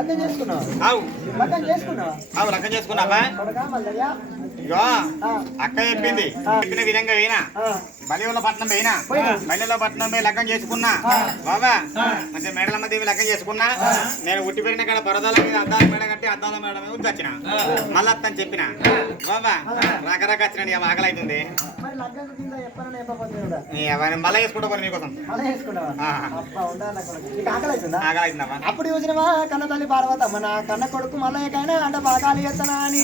లగ్గం చేసుకున్నావా? ఇగో అక్క చెప్పింది, చెప్పిన విధంగా పోయినా బలివల పట్నం పోయినా, బలివల పట్నం పోయి లగ్గం చేసుకున్నా బాబా. మంచిగా మేడలమ్మ దేవి లగ్గం చేసుకున్నా. నేను ఉట్టి పెరిగిన కాడ పరదాల మీద అద్దాల మేడ కట్టి అద్దాల మేడ మీద వచ్చిన మళ్ళీ అని చెప్పిన బాబా. రకరక వచ్చిన ఆకలి అవుతుంది, మళ్ళీ వేసుకుంటా పోనీ నీకోసం. ఆకలి అవుతుందమ్మా. అప్పుడు చూసినవా కన్న తల్లి పార్వతమ్మ నా కన్న కొడుకు మల్లయ్యకైనా అంటే బాగాలి ఎత్తనా అని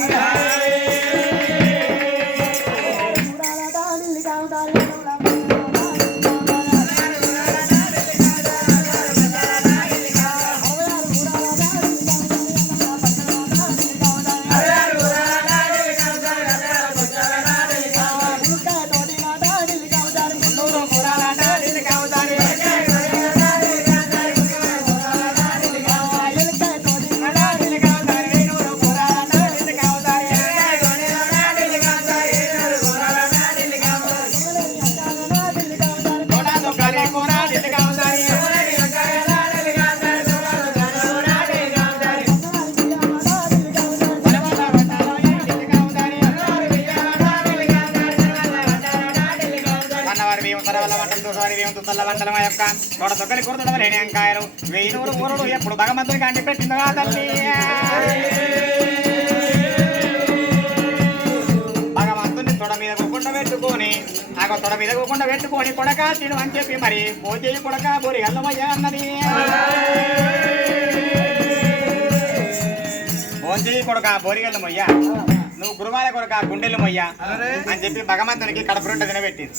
వంకాయలు 1000 కూరడు ఎప్పుడు భగవంతుడికి అండి పెట్టిందిగా తల్లి. భగవంతుని తొడ మీద కూకుండా పెట్టుకొని తొడ మీద కూకుండా పెట్టుకొని కొడక తిను అని చెప్పి మరి పోచేయి కొడక బోరి గల్లమయ్యా అన్నది. పోచేయి కొడక బోరిగల్లు మొయ్యా, నువ్వు గురువాల కొడుక గుండెలు మొయ్యా అని చెప్పి భగవంతునికి కడపరుంట తినబెట్టింది.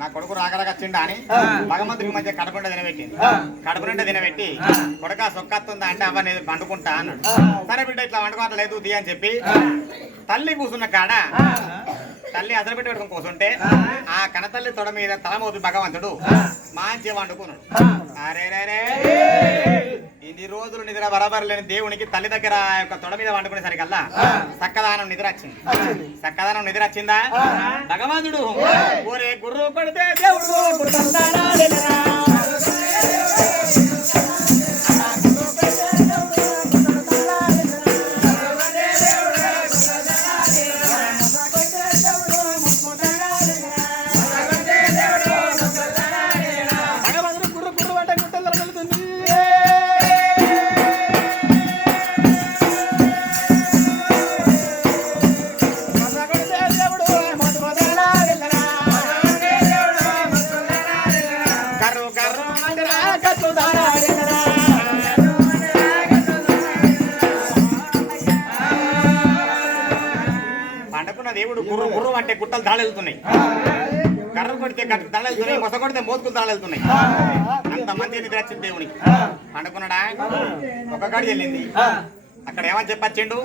నా కొడుకు రాకడకొచ్చిండా అని భగవంతునికి మధ్య కడపరుంట తినబెట్టింది. కడపరుంట తినబెట్టి కొడక సొక్కత్తుందా అంటే అవ్వ నేను పండుకుంటా అన్నాడు. సరే బిడ్డ ఇట్లా వండుకోవట్లేదు ది అని చెప్పి తల్లి కూర్చున్న కాడ తల్లి అసలు పెట్టి పెట్టుకుని కూర్చుంటే ఆ కనతల్లి తొడ మీద తల మోపి భగవంతుడు మంచిగా వండుకున్నాడు. అరే ఇన్ని రోజులు నిద్ర బరాబర్ లేని దేవునికి తల్లి దగ్గర యొక్క తొడ మీద వండుకునేసరికల్లా చక్కదానం నిద్ర వచ్చింది. చక్కదానం నిద్ర వచ్చిందా? భగవంతుడు ఊరే గుర్రు పడితే దేవుడు దేవుడు గుర్రు గుర్రు అంటే గుట్టలు తాళెళ్తున్నాయి, కర్ర కొడితే తాళెళ్తున్నాయి, మొస కొడితే మోతుకులు తాళెళ్తున్నాయి. అంతమంది నిద్ర వచ్చింది దేవునికి. పండుకున్నాడా? ఒక గడి వెళ్ళింది. అక్కడ ఏమని చెప్పచ్చిండు?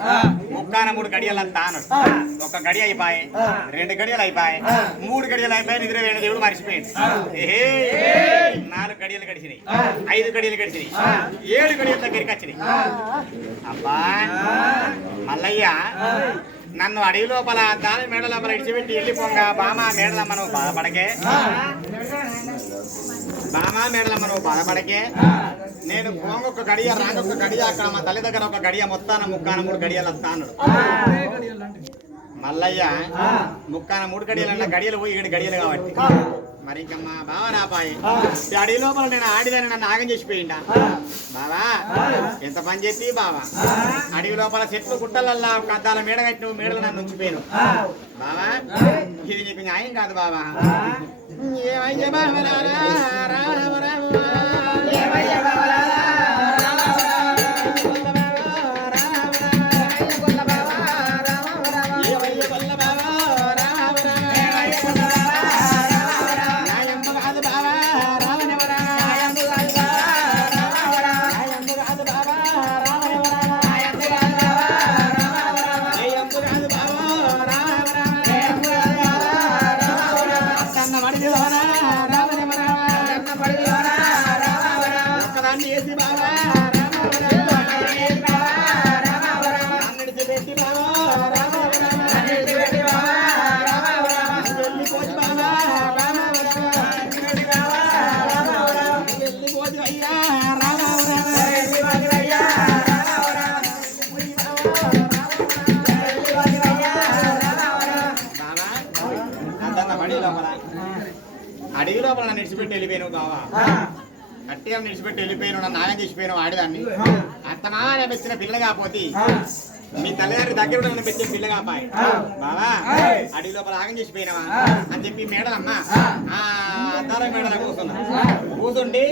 3 గడియలు అంతా అన్నాడు. ఒక గడి అయిపోయి, 2 గడియలు అయిపోయి, 3 గడియలు అయిపోయి నిద్ర వేణ దేవుడు మర్చిపోయింది. 4 గడియలు గడిచినాయి, 5 గడియలు గడిచినాయి, 7 గడియల దగ్గరికి వచ్చినాయి. అబ్బా మల్లయ్య నన్ను అడవి లోపల దాని మేడ లోపల ఇడిచిపెట్టి వెళ్ళిపోగా బామా మేడలమ్మ నువ్వు బాధపడకే, బామా మేడలమ్మ నువ్వు బాధపడకే, నేను పోంగొక్క గడియ రాంగొక్క గడియ అక్కడ మా తల్లి దగ్గర ఒక గడియ మొత్తాన 3 గడియలు వస్తా అన్నాడు. మల్లయ్య 3 గడియలన్న గడియలు పోయి 7 గడియలు కాబట్టి మరి ఇంకా మా బావ రాపాయి అడవి లోపల నేను ఆడిదని నన్ను ఆగం చేసిపోయిండా. బావా ఎంత పని చేసి బావా, అడవి లోపల చెట్లు గుట్టలల్లా అద్దాల మేడ కట్టి నువ్వు మేడలు నన్ను ఉంచిపోయాను బావా, ఇది నీకు న్యాయం కాదు బావా. ఏమయ్య బావలారా రామ రామ అడవి లోపల నన్ను నిడిచిపెట్టి వెళ్ళిపోయాను బావా గట్టిగా నిడిచిపెట్టి వెళ్ళిపోయాను నన్ను నాగం చేసిపోయాను ఆడదాన్ని అంత మామ పెంచిన పిల్ల కాకపోతే మీ తల్లిదండ్రి దగ్గర నన్ను పెంచే పిల్ల కాపాయి బావా అడవి లోపల ఆగం చేసిపోయినావా అని చెప్పి మేడలమ్మా అద్దాల మేడల కూర్చుండి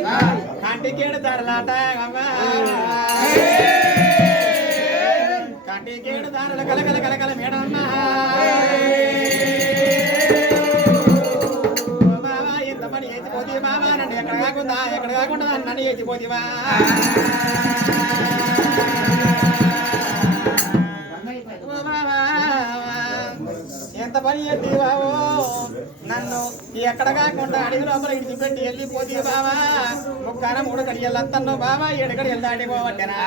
కంటికేడు తరలాట కంటికేడు దారుల కలకల కలకల మేడమ్మా ఎంత పని చేసిపోతే బాబా నన్ను ఎక్కడ కాకుండా నన్ను చేసిపోతేవా ఎంత పని చేతివావో నన్ను ఎక్కడ కాకుండా అడిగి లోపల ఇడిచిపెట్టి వెళ్ళిపోతే బావా ఒక్కన 3 గడియలు అత్తన్ను బావా 7 గడియలు దాటిపోవట్టేనా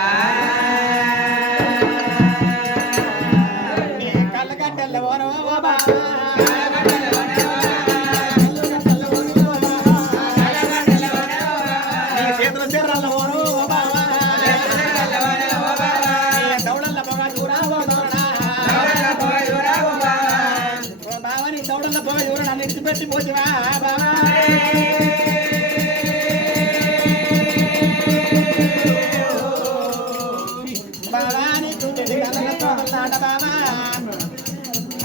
నీ కళ్ళ గడ్డల్లో ఓనో బావా పెట్టి పోతివా బావా బావాని తుండి కళ్ళతో నాట బావా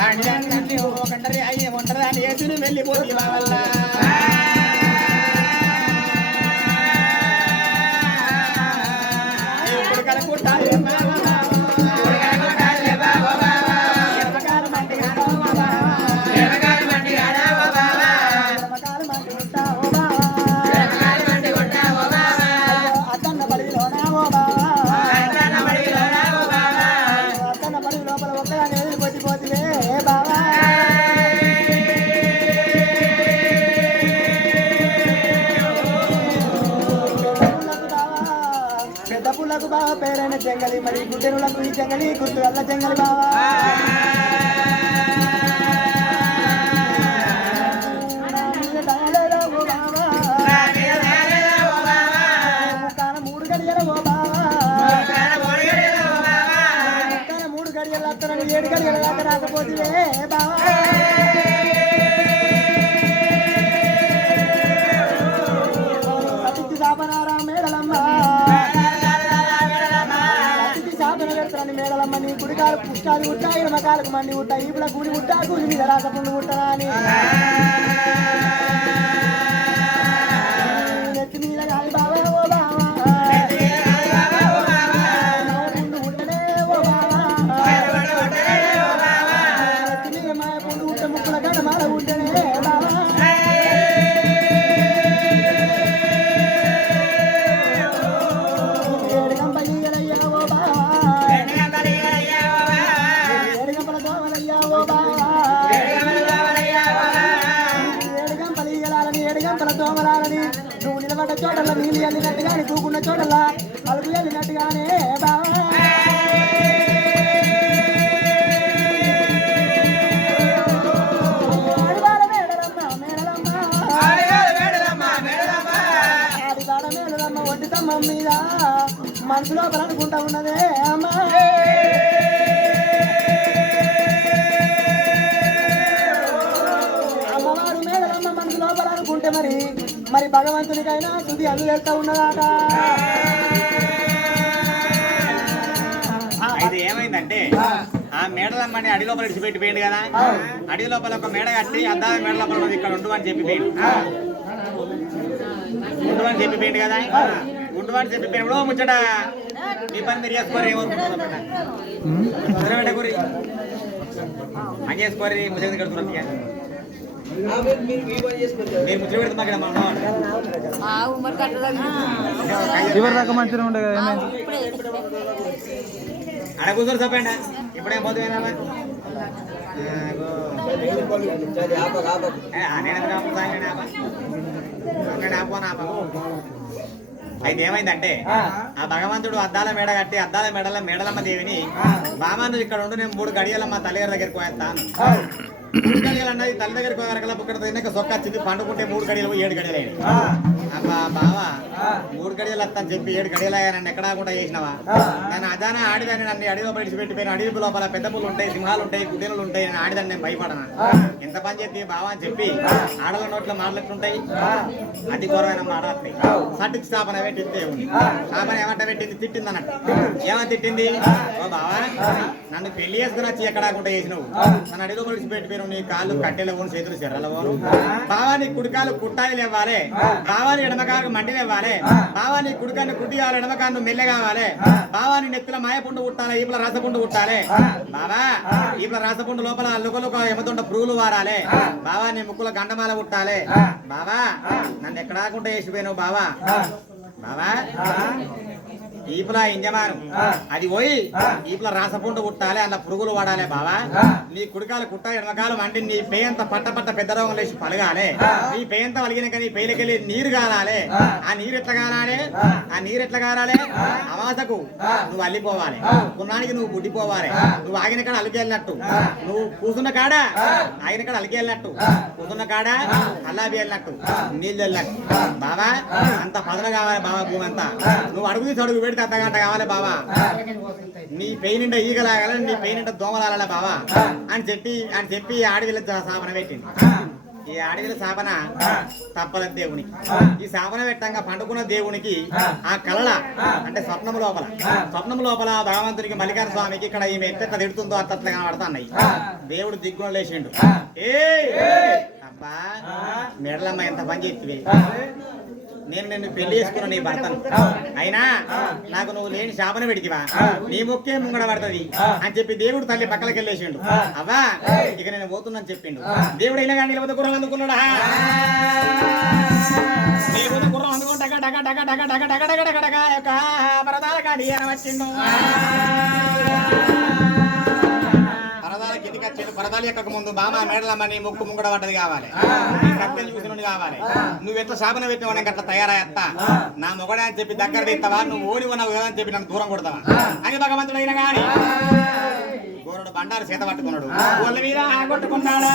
అన్ని ఒకంటరి అయ్యి ఒంటరి అని వేసుని వెళ్ళిపోతివా వల్ల ఇప్పుడు కనుక్కుంటారు బావా పేరైన జంగలి మరి గుడ్డెనులకు ఈ జంగలి గుర్తు వల్ల జంగలి బావా ముక్కాన 3 గడియల ఓ బావా 3 గడియలు అత్తనని 7 గడియల దాకా రాకపోతే బావా అతిథి సాపనారా మేడలమ్మ మేడలమ్మ నీ గుడికాలు పుష్టాలు ఉంటా ఇరమకాలకు మండి ఉంటా ఈపుల గుడి ఉంటా గుడి మీద రాసపుండు ఉంటానా అని నెత్తి మీద గాలి బావా ఓ బావా పుండు ఉంటనే ఓ బావా నెత్తి మీద మాయ పుండు ఉంటే ముక్కుల గడ్డ మాల ఉంటనే బావా తోమలాలని నువ్వు నిలబడ్డ చోటల నీళ్ళు వెళ్ళినట్టుగానే దూకున్న చోటల అలుపు వెళ్ళినట్టుగానే బావా మేడలమ్మ ఒంటి తమ్మ మీద మనసులో అనుకుంటా ఉన్నదే అమ్మా అనుకుంటే మరి భగవంతునికైనా తుది అందులేస్తా ఉన్నదాట ఇది ఏమైందంటే ఆ మేడలమ్మని అడి లోపల విడిచిపెట్టిపోయింది కదా అడి లోపల ఒక మేడ కట్టి అద్దాల మేడ లోపల ఇక్కడ ఉండు అని చెప్పిపోయింది ఉండు అని చెప్పిపోయింది కదా ఉండు అని చెప్పిపోయినప్పుడు ముచ్చట మీ పని మీరు చేసుకోరు ఏమనుకుంటున్నారు గురి అని చేసుకోరు ముచ్చట కడుతున్నారు చివరి దాకా మంచిగా ఉండే కదా అడ కూర్చొని చెప్పండి ఇప్పుడేం పోతే అయితే ఏమైందంటే ఆ భగవంతుడు అద్దాల మేడ కట్టి అద్దాల మేడలమ్మ దేవిని బామాను ఇక్కడ ఉండు నేను 3 గడియల మా తల్లిగారి దగ్గరికి పోయేస్తాను 3 గడియలు అన్నది తల్లి దగ్గరికి పోయే వరకు ఇక్కడ తిన్నాక సొక్క వచ్చింది పండుకుంటే 3 గడియలు 7 గడియలు అబ్బా బావా 3 గడియలు వస్తాను చెప్పి 7 గడియలు అయ్యా నన్ను ఎక్కడా కూడా చేసినావా నేను అదానే ఆడిదాన్ని నన్ను అడవిలో బయట పెట్టిపోయిన అడవి లోపల పెద్ద పుల్లు ఉంటాయి సింహాలు ఉంటాయి గుడ్డెలు ఉంటాయి నేను ఆడిదాన్ని నేను భయపడనా ఎంత పని చెప్పి బావా అని చెప్పి ఆడల నోట్లో మాటలుంటాయి అతి ఘోరమైన మాటలున్నాయి సటికి స్థాపన పెట్టింది దేవుని స్థాపన ఏమంట పెట్టింది తిట్టింది అన్నట్టు ఏమని తిట్టింది ఓ బావా నన్ను పెళ్లి చేసుకుని వచ్చి ఎక్కడా కూడా చేసినావు నన్ను అడిలో పడిచి పెట్టిపోయినావు నీ కాళ్ళు కట్టెలు పోను చేతులు చెర్రలు పోను బావా నీ కుడికాలు కుట్టాయిలు ఇవ్వాలి బావా నీ ఎడమకాలకు మంటిలు ఇవ్వాలి బావా నీ కుడికాన్ని కుట్టి కావాలి ఎడమకాన్ని మెల్లె కావాలి బావా నీ నెత్తుల మాయపుండు కుట్టాలి ఈపుల రసపుండు కుట్టాలి బావా ఈపుల రసపుండు లోపల అల్లుకలుక ఎమతుండ పురుగులు వారాలి బావా నీ ముక్కుల గండమాల కుట్టాలి బావా నన్ను ఎక్కడాకుండా వేసిపోయినావు బావా బావా ఈపుల ఇంజమాను అది పోయి ఈపుల రాసపుండు కుట్టాలి అలా పురుగులు వాడాలి బావా నీ కుడికాలు కుట్ట ఎడమకాలు అంటే నీ పేయంత పట్ట పెద్ద రోగం లేచి పలగాలి నీ పేయంత వలిగినాక నీ పేలికెళ్ళి నీరు కాలాలి ఆ నీరు ఎట్లా కారాలి అమాసకు నువ్వు అల్లిపోవాలి పున్నానికి నువ్వు గుడ్డిపోవాలి నువ్వు ఆగిన కాడ అలికెళ్ళినట్టు నువ్వు కూసున్న కాడ ఆగిన కాడ అలికెళ్ళినట్టు కూసున్న కాడ అల్లాబి వెళ్ళినట్టు నీళ్ళు వెళ్ళినట్టు బావా అంత పదన కావాలి బావా భూమి అంతా నువ్వు అడుగు అడుగు పెడితే అత్తగంట కావాలి బావా నీ పెయి నిండా ఈగలాగాలి నీ పెయి నిండా దోమలాగాలి బావా అని చెప్పి ఆడవిల సాపన పెట్టింది ఈ ఆడవిల సాపన తప్పలేదు దేవునికి ఈ సాపన పెట్టంగా పండుకున్న దేవునికి ఆ కళ అంటే స్వప్నం లోపల భగవంతునికి మల్లికార్జున స్వామికి ఇక్కడ ఈమె ఎట్లా తిడుతుందో అట్లా కనబడుతున్నాయి దేవుడు దిగ్గుణ లేచిండు అబ్బా మెడలమ్మ ఎంత పని చేస్తుంది నేను నిన్ను పెళ్లి చేసుకున్నా నీ భర్తను అయినా నాకు నువ్వు లేని శాపన పెడితివా నీ ముక్కే ముంగడ పడుతుంది అని చెప్పి దేవుడు తల్లి పక్కలకి వెళ్ళేసిండు అవ్వా ఇక నేను పోతున్నాను చెప్పిండు దేవుడు అయినా కానీ నిలబడి గుర్రం అందుకున్నాడా గుర్రం అందుకుంటా పరదాల కాడి అని వచ్చిండు పరదాలు ఎక్కక ముందు బామ మేడలమ్మ నీ ముక్కు ముంగడ పడ్డది కావాలి కత్తెలు చూసిన కావాలి నువ్వు ఎట్లా శాపన పెట్టినావు నాకు అట్లా తయారయ్యా నా మొగడే అని చెప్పి దగ్గర తీస్తావా నువ్వు ఓడి ఉన్నావు కదా అని చెప్పి నన్ను దూరం కొడతావా అని భగవంతుడు అయినా కానీ గోరుడు బండారు చేత పట్టుకున్నాడు వాళ్ళ మీద కొట్టుకున్నాడు